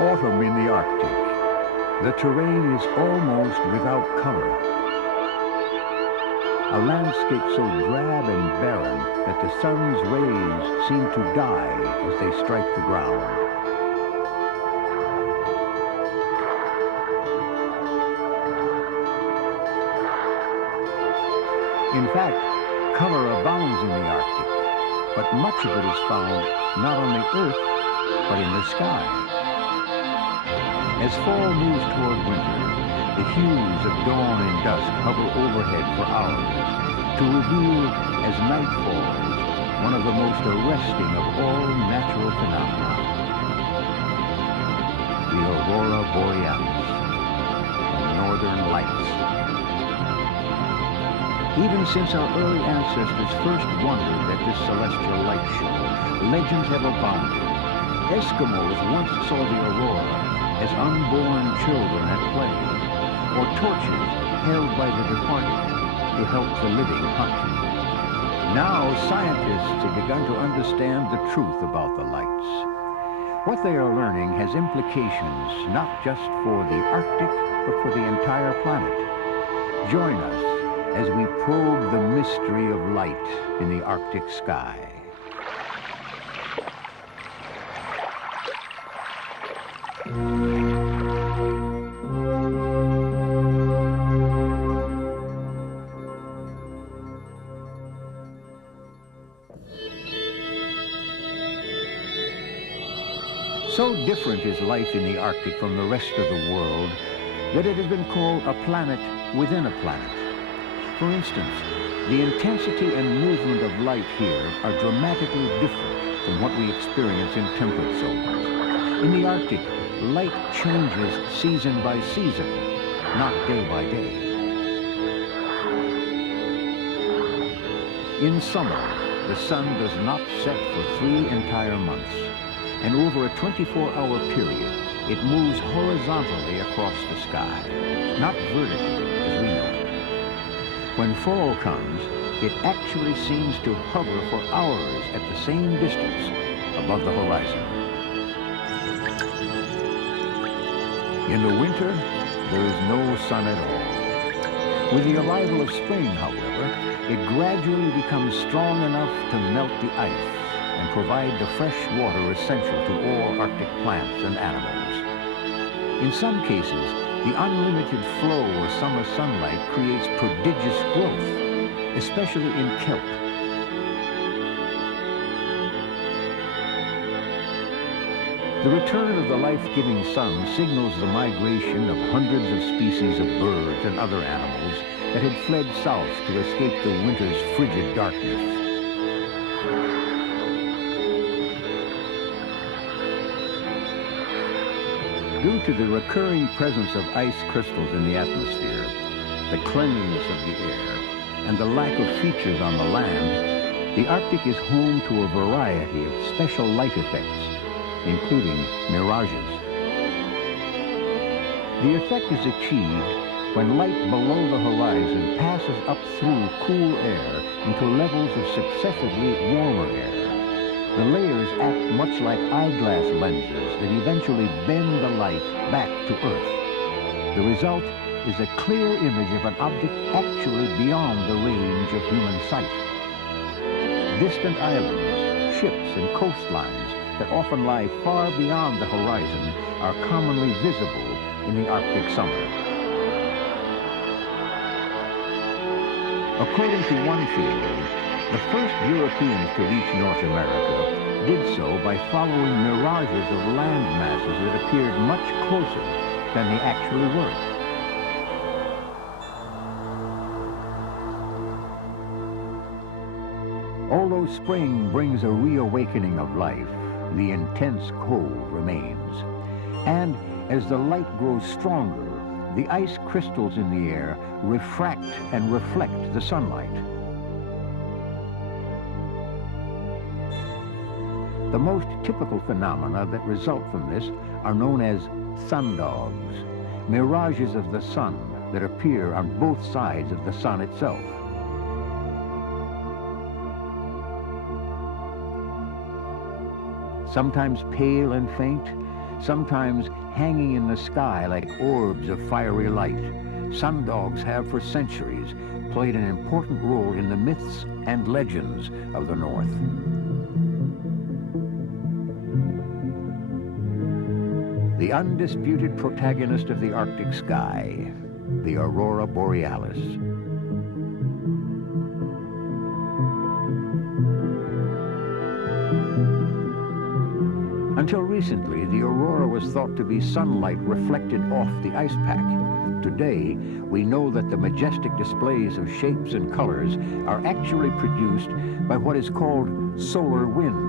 Autumn in the Arctic. The terrain is almost without color. A landscape so drab and barren that the sun's rays seem to die as they strike the ground. In fact, color abounds in the Arctic, but much of it is found not on the Earth, but in the sky. As fall moves toward winter, the hues of dawn and dusk hover overhead for hours to reveal, as night falls, one of the most arresting of all natural phenomena, the aurora borealis, the northern lights. Even since our early ancestors first wondered at this celestial light show, legends have abounded. Eskimos once saw the aurora as unborn children at play, or torches held by the departed to help the living hunt. Now scientists have begun to understand the truth about the lights. What they are learning has implications not just for the Arctic, but for the entire planet. Join us as we probe the mystery of light in the Arctic sky. So different is life in the Arctic from the rest of the world that it has been called a planet within a planet. For instance, the intensity and movement of light here are dramatically different from what we experience in temperate zones. In the Arctic, light changes season by season, not day by day. In summer, the sun does not set for 3 entire months, and over a 24-hour period, it moves horizontally across the sky, not vertically as we know it. When fall comes, it actually seems to hover for hours at the same distance above the horizon. In the winter, there is no sun at all. With the arrival of spring, however, it gradually becomes strong enough to melt the ice and provide the fresh water essential to all Arctic plants and animals. In some cases, the unlimited flow of summer sunlight creates prodigious growth, especially in kelp. The return of the life-giving sun signals the migration of hundreds of species of birds and other animals that had fled south to escape the winter's frigid darkness. Due to the recurring presence of ice crystals in the atmosphere, the cleanliness of the air, and the lack of features on the land, the Arctic is home to a variety of special light effects, including mirages. The effect is achieved when light below the horizon passes up through cool air into levels of successively warmer air. The layers act much like eyeglass lenses that eventually bend the light back to Earth. The result is a clear image of an object actually beyond the range of human sight. Distant islands, ships, and coastlines that often lie far beyond the horizon are commonly visible in the Arctic summer. According to one theory, the first Europeans to reach North America did so by following mirages of land masses that appeared much closer than they actually were. Although spring brings a reawakening of life, the intense cold remains. And as the light grows stronger, the ice crystals in the air refract and reflect the sunlight. The most typical phenomena that result from this are known as sundogs, mirages of the sun that appear on both sides of the sun itself. Sometimes pale and faint, sometimes hanging in the sky like orbs of fiery light. Sundogs have for centuries played an important role in the myths and legends of the North. The undisputed protagonist of the Arctic sky, the Aurora Borealis. Until recently, the aurora was thought to be sunlight reflected off the ice pack. Today, we know that the majestic displays of shapes and colors are actually produced by what is called solar wind.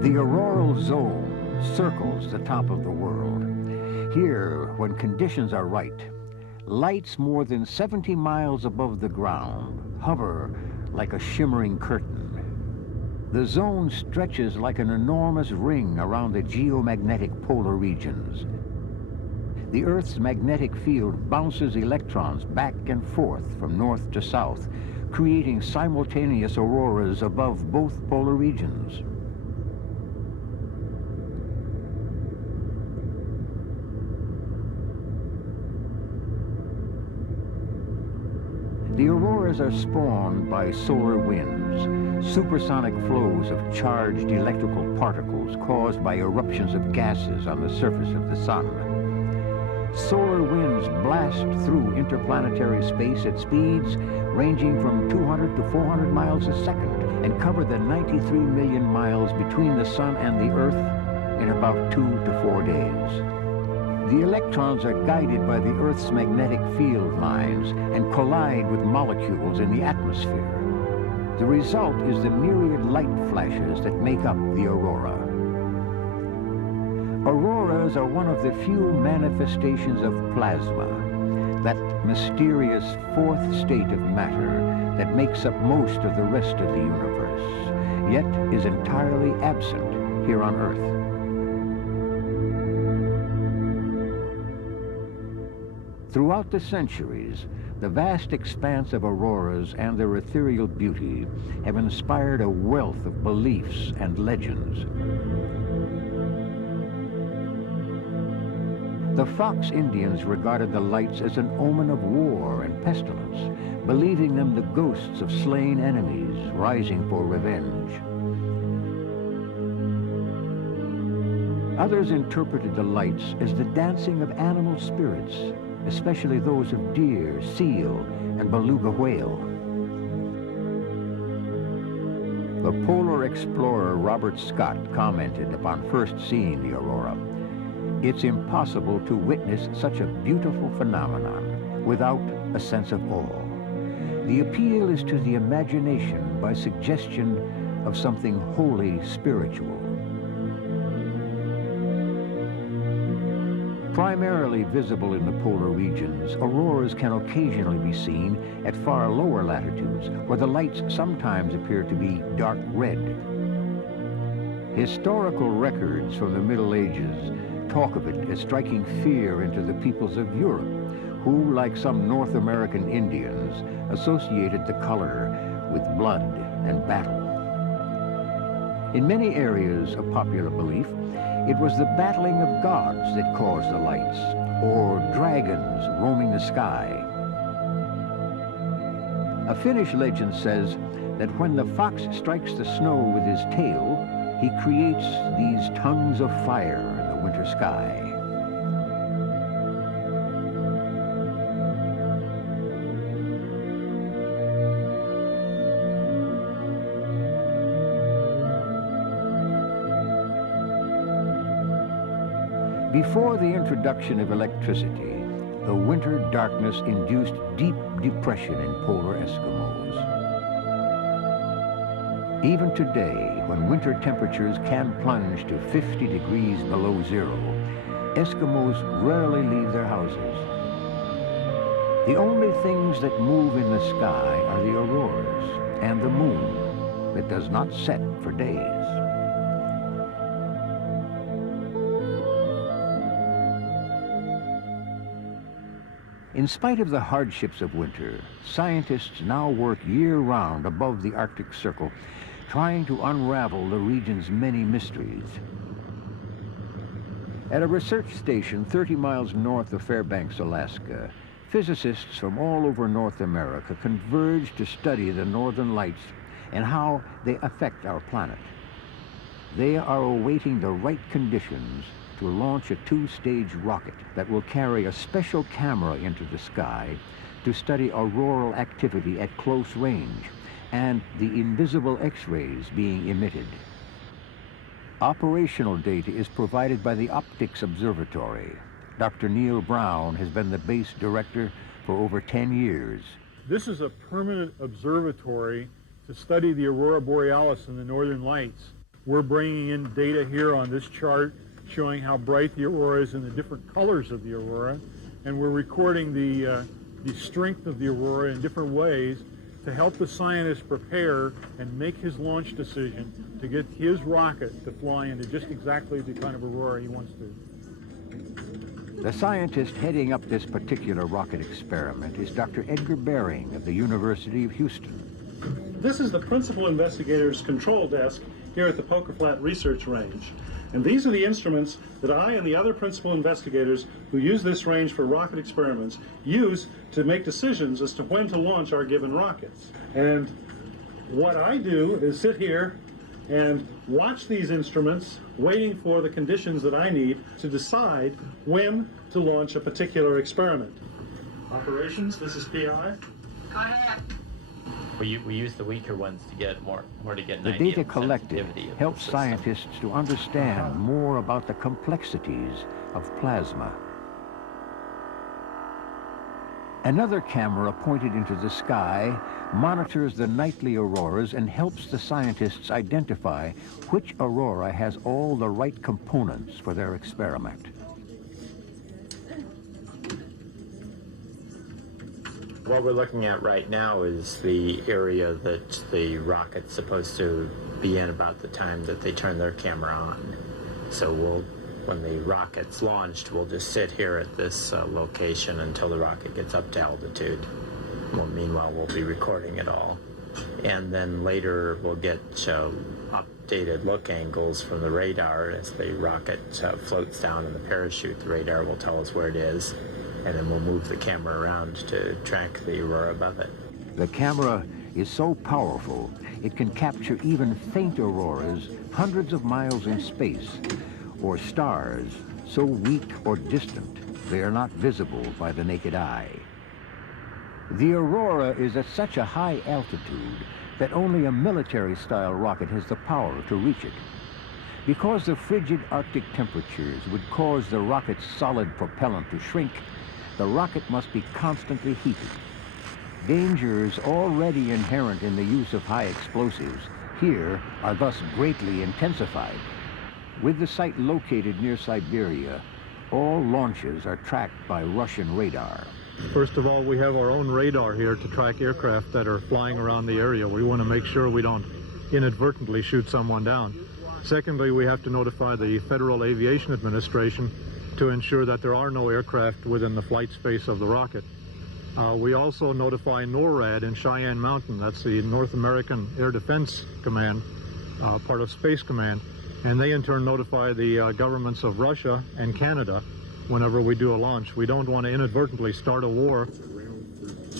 The auroral zone circles the top of the world. Here, when conditions are right, lights more than 70 miles above the ground hover like a shimmering curtain. The zone stretches like an enormous ring around the geomagnetic polar regions. The Earth's magnetic field bounces electrons back and forth from north to south, creating simultaneous auroras above both polar regions. The auroras are spawned by solar winds, supersonic flows of charged electrical particles caused by eruptions of gases on the surface of the sun. Solar winds blast through interplanetary space at speeds ranging from 200 to 400 miles a second and cover the 93 million miles between the sun and the Earth in about 2 to 4 days. The electrons are guided by the Earth's magnetic field lines and collide with molecules in the atmosphere. The result is the myriad light flashes that make up the aurora. Auroras are one of the few manifestations of plasma, that mysterious fourth state of matter that makes up most of the rest of the universe, yet is entirely absent here on Earth. Throughout the centuries, the vast expanse of auroras and their ethereal beauty have inspired a wealth of beliefs and legends. The Fox Indians regarded the lights as an omen of war and pestilence, believing them the ghosts of slain enemies rising for revenge. Others interpreted the lights as the dancing of animal spirits, especially those of deer, seal, and beluga whale. The polar explorer Robert Scott commented upon first seeing the aurora, "It's impossible to witness such a beautiful phenomenon without a sense of awe. The appeal is to the imagination by suggestion of something wholly spiritual." Primarily visible in the polar regions, auroras can occasionally be seen at far lower latitudes, where the lights sometimes appear to be dark red. Historical records from the Middle Ages talk of it as striking fear into the peoples of Europe, who, like some North American Indians, associated the color with blood and battle. In many areas of popular belief, it was the battling of gods that caused the lights, or dragons roaming the sky. A Finnish legend says that when the fox strikes the snow with his tail, he creates these tongues of fire in the winter sky. Before the introduction of electricity, the winter darkness induced deep depression in polar Eskimos. Even today, when winter temperatures can plunge to 50 degrees below zero, Eskimos rarely leave their houses. The only things that move in the sky are the auroras and the moon that does not set for days. spite of the hardships of winter, scientists now work year-round above the Arctic Circle, trying to unravel the region's many mysteries. At a research station 30 miles north of Fairbanks, Alaska, physicists from all over North America converge to study the northern lights and how they affect our planet. They are awaiting the right conditions to launch a two-stage rocket that will carry a special camera into the sky to study auroral activity at close range and the invisible X-rays being emitted. Operational data is provided by the Optics Observatory. Dr. Neil Brown has been the base director for over 10 years. This is a permanent observatory to study the aurora borealis and the northern lights. We're bringing in data here on this chart showing how bright the aurora is and the different colors of the aurora, and we're recording the strength of the aurora in different ways to help the scientist prepare and make his launch decision to get his rocket to fly into just exactly the kind of aurora he wants to. The scientist heading up this particular rocket experiment is Dr. Edgar Bering of the University of Houston. This is the principal investigator's control desk here at the Poker Flat Research Range. And these are the instruments that I and the other principal investigators who use this range for rocket experiments use to make decisions as to when to launch our given rockets. And what I do is sit here and watch these instruments, waiting for the conditions that I need to decide when to launch a particular experiment. Operations, this is PI. Go ahead. We use the weaker ones to get more to get an The idea data of the collected sensitivity of helps the system. scientists to understand more about the complexities of plasma. Another camera pointed into the sky monitors the nightly auroras and helps the scientists identify which aurora has all the right components for their experiment. What we're looking at right now is the area that the rocket's supposed to be in about the time that they turn their camera on. So when the rocket's launched, we'll just sit here at this location until the rocket gets up to altitude. Well, meanwhile, we'll be recording it all. And then later we'll get updated look angles from the radar as the rocket floats down in the parachute. The radar will tell us where it is, and then we'll move the camera around to track the aurora above it. The camera is so powerful, it can capture even faint auroras hundreds of miles in space, or stars so weak or distant they are not visible by the naked eye. The aurora is at such a high altitude that only a military-style rocket has the power to reach it. Because the frigid Arctic temperatures would cause the rocket's solid propellant to shrink, the rocket must be constantly heated. Dangers already inherent in the use of high explosives here are thus greatly intensified. With the site located near Siberia, all launches are tracked by Russian radar. First of all, we have our own radar here to track aircraft that are flying around the area. We want to make sure we don't inadvertently shoot someone down. Secondly, we have to notify the Federal Aviation Administration to ensure that there are no aircraft within the flight space of the rocket. We also notify NORAD in Cheyenne Mountain, that's the North American Air Defense Command, part of Space Command, and they in turn notify the governments of Russia and Canada whenever we do a launch. We don't want to inadvertently start a war.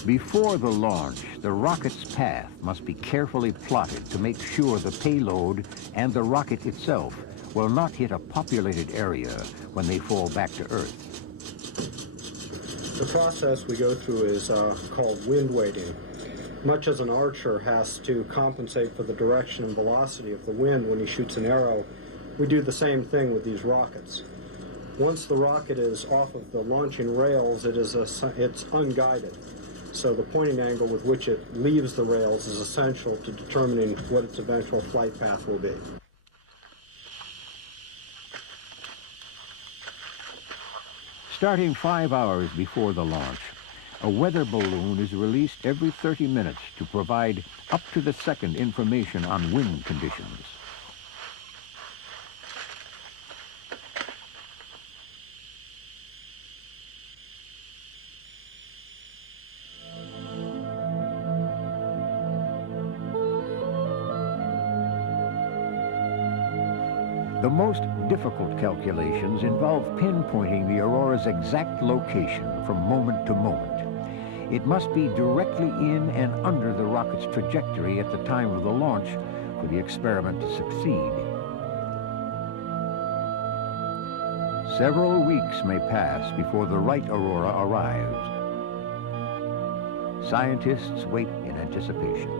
Before the launch, the rocket's path must be carefully plotted to make sure the payload and the rocket itself will not hit a populated area when they fall back to Earth. The process we go through is called wind weighting. Much as an archer has to compensate for the direction and velocity of the wind when he shoots an arrow, we do the same thing with these rockets. Once the rocket is off of the launching rails, it's unguided. So the pointing angle with which it leaves the rails is essential to determining what its eventual flight path will be. Starting 5 hours before the launch, a weather balloon is released every 30 minutes to provide up-to-the-second information on wind conditions. The most difficult calculations involve pinpointing the aurora's exact location from moment to moment. It must be directly in and under the rocket's trajectory at the time of the launch for the experiment to succeed. Several weeks may pass before the right aurora arrives. Scientists wait in anticipation.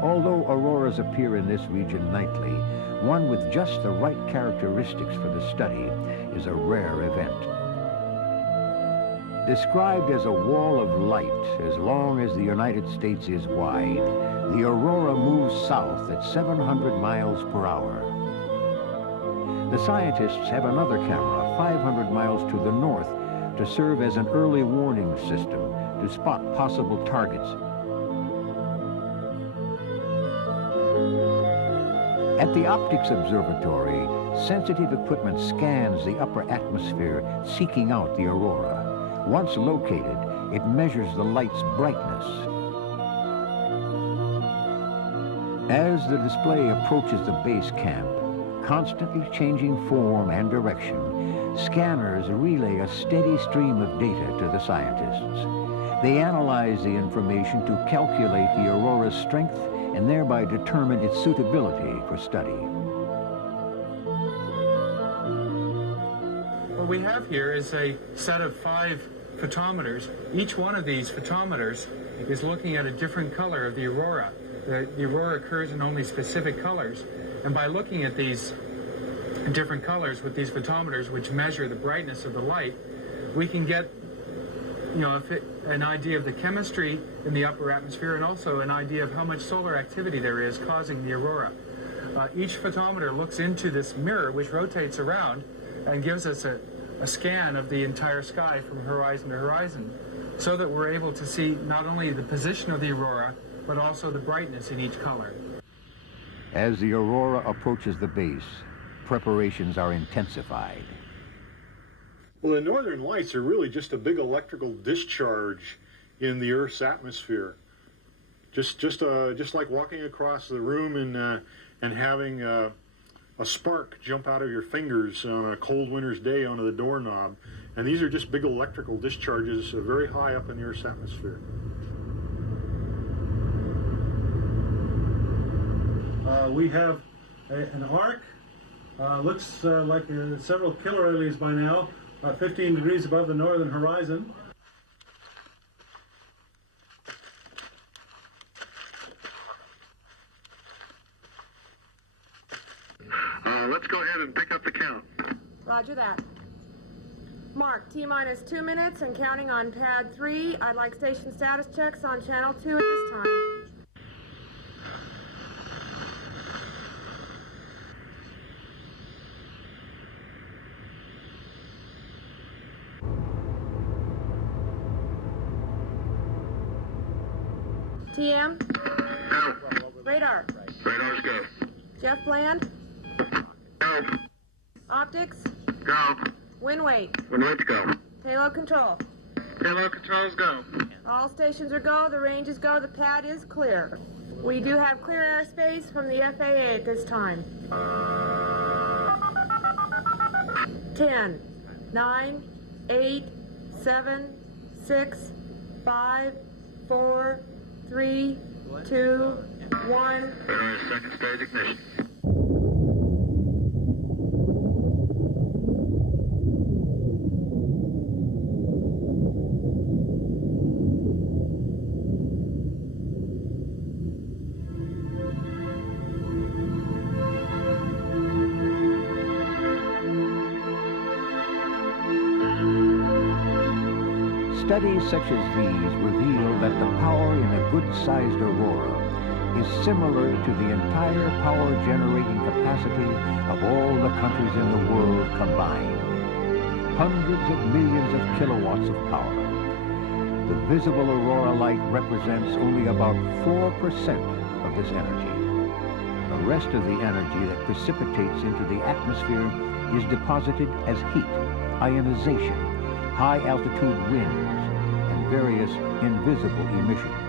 Although auroras appear in this region nightly, one with just the right characteristics for the study is a rare event. Described as a wall of light as long as the United States is wide, the aurora moves south at 700 miles per hour. The scientists have another camera 500 miles to the north to serve as an early warning system to spot possible targets. At the Optics Observatory, sensitive equipment scans the upper atmosphere, seeking out the aurora. Once located, it measures the light's brightness. As the display approaches the base camp, constantly changing form and direction, scanners relay a steady stream of data to the scientists. They analyze the information to calculate the aurora's strength and thereby determine its suitability for study. What we have here is a set of 5 photometers. Each one of these photometers is looking at a different color of the aurora. The aurora occurs in only specific colors, and by looking at these different colors with these photometers, which measure the brightness of the light, we can get an idea of the chemistry in the upper atmosphere and also an idea of how much solar activity there is causing the aurora. Each photometer looks into this mirror, which rotates around and gives us a scan of the entire sky from horizon to horizon, so that we're able to see not only the position of the aurora, but also the brightness in each color. As the aurora approaches the base, preparations are intensified. Well, the northern lights are really just a big electrical discharge in the Earth's atmosphere. Just like walking across the room and having a spark jump out of your fingers on a cold winter's day onto the doorknob. And these are just big electrical discharges very high up in the Earth's atmosphere. We have an arc. Looks like several kilorays by now. 15 degrees above the northern horizon. Let's go ahead and pick up the count. Roger that. Mark, T-minus 2 minutes and counting on pad 3. I'd like station status checks on channel 2 at this time. TM? Go. Radar. Radars go. Jeff Bland? Go. Optics? Go. Wind weight. Wind weights go. Payload control. Payload controls go. All stations are go, the ranges go, the pad is clear. We do have clear airspace from the FAA at this time. 10, 9, 8, 7, 6, 5, 4, 3, 2, 1. Radar second stage ignition. Studies such as these reveal that the power in a good-sized aurora is similar to the entire power-generating capacity of all the countries in the world combined. Hundreds of millions of kilowatts of power. The visible aurora light represents only about 4% of this energy. The rest of the energy that precipitates into the atmosphere is deposited as heat, ionization, high-altitude winds, and various invisible emissions.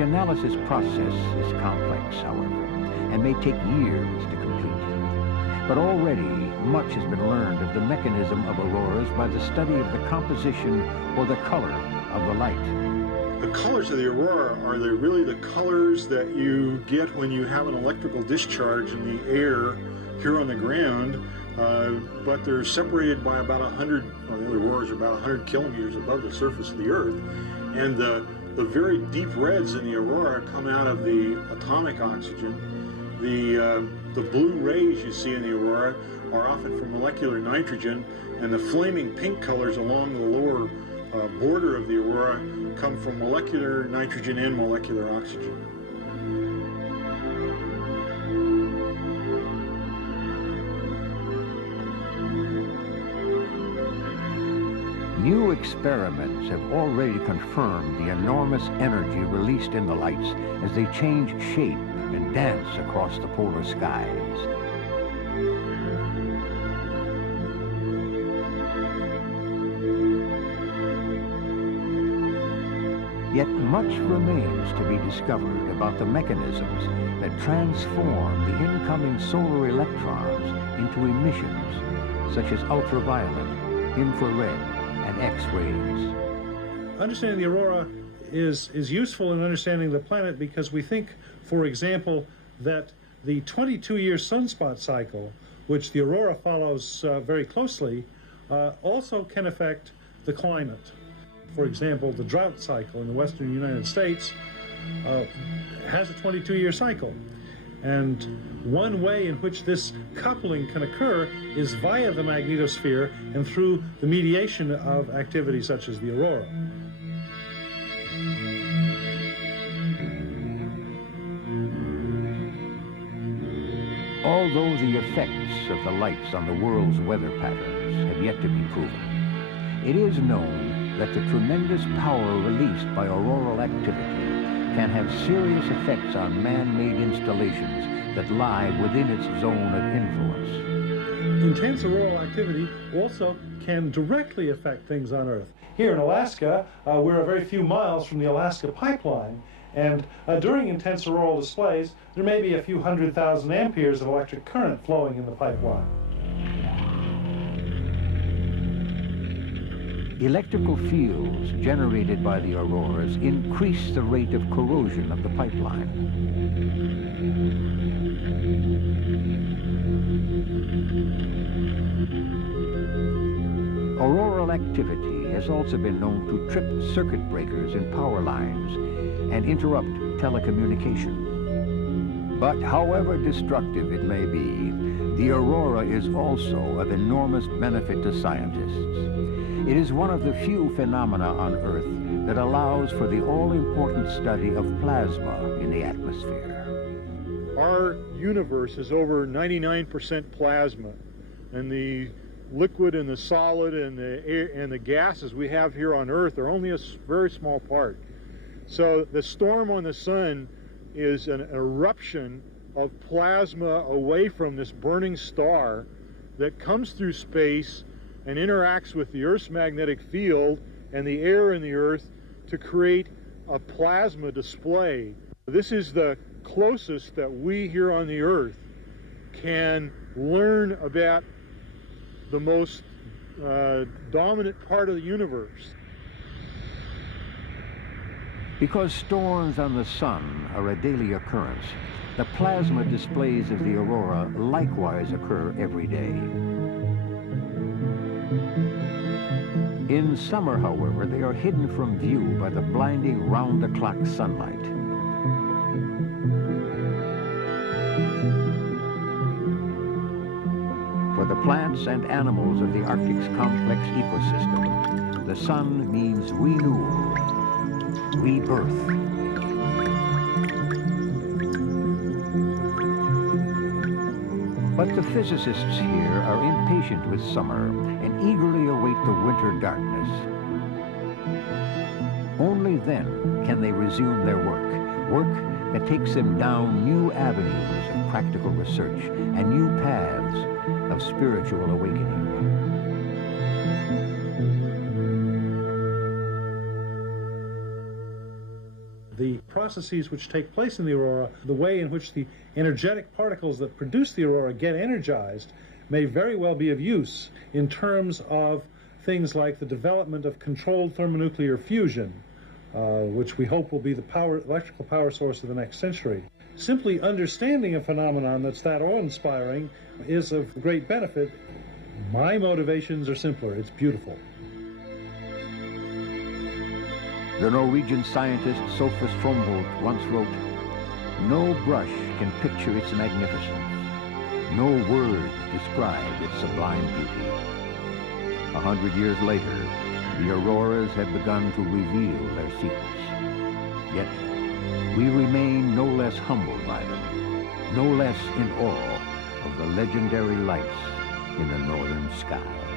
The analysis process is complex, however, and may take years to complete. But already, much has been learned of the mechanism of auroras by the study of the composition or the color of the light. The colors of the aurora are really the colors that you get when you have an electrical discharge in the air here on the ground, but they're separated by about 100, well, the auroras are about 100 kilometers above the surface of the Earth. And the very deep reds in the aurora come out of the atomic oxygen. The blue rays you see in the aurora are often from molecular nitrogen, and the flaming pink colors along the lower border of the aurora come from molecular nitrogen and molecular oxygen. New experiments have already confirmed the enormous energy released in the lights as they change shape and dance across the polar skies. Yet much remains to be discovered about the mechanisms that transform the incoming solar electrons into emissions such as ultraviolet, infrared, and X-rays. Understanding the aurora is useful in understanding the planet because we think, for example, that the 22-year sunspot cycle, which the aurora follows very closely, also can affect the climate. For example, the drought cycle in the western United States has a 22-year cycle. And one way in which this coupling can occur is via the magnetosphere and through the mediation of activities such as the aurora. Although the effects of the lights on the world's weather patterns have yet to be proven, it is known that the tremendous power released by auroral activity can have serious effects on man-made installations that lie within its zone of influence. Intense auroral activity also can directly affect things on Earth. Here in Alaska, we're a very few miles from the Alaska pipeline, and during intense auroral displays, there may be a few 100,000 amperes of electric current flowing in the pipeline. Electrical fields generated by the auroras increase the rate of corrosion of the pipeline. Auroral activity has also been known to trip circuit breakers in power lines and interrupt telecommunication. But however destructive it may be, the aurora is also of enormous benefit to scientists. It is one of the few phenomena on Earth that allows for the all-important study of plasma in the atmosphere. Our universe is over 99% plasma, and the liquid and the solid and the air and the gases we have here on Earth are only a very small part. So the storm on the sun is an eruption of plasma away from this burning star that comes through space and interacts with the Earth's magnetic field and the air in the Earth to create a plasma display. This is the closest that we here on the Earth can learn about the most dominant part of the universe. Because storms on the sun are a daily occurrence, the plasma displays of the aurora likewise occur every day. In summer, however, they are hidden from view by the blinding round-the-clock sunlight. For the plants and animals of the Arctic's complex ecosystem, the sun means renewal, rebirth. But the physicists here are impatient with summer and eagerly await the winter darkness. Only then can they resume their work that takes them down new avenues of practical research and new paths of spiritual awakening. The processes which take place in the aurora, the way in which the energetic particles that produce the aurora get energized, may very well be of use in terms of things like the development of controlled thermonuclear fusion, which we hope will be the electrical power source of the next century. Simply understanding a phenomenon that's that awe-inspiring is of great benefit. My motivations are simpler. It's beautiful. The Norwegian scientist Sophus Trombolt once wrote, "No brush can picture its magnificence. No words describe its sublime beauty." 100 years later, the auroras have begun to reveal their secrets. Yet, we remain no less humbled by them, no less in awe of the legendary lights in the northern sky.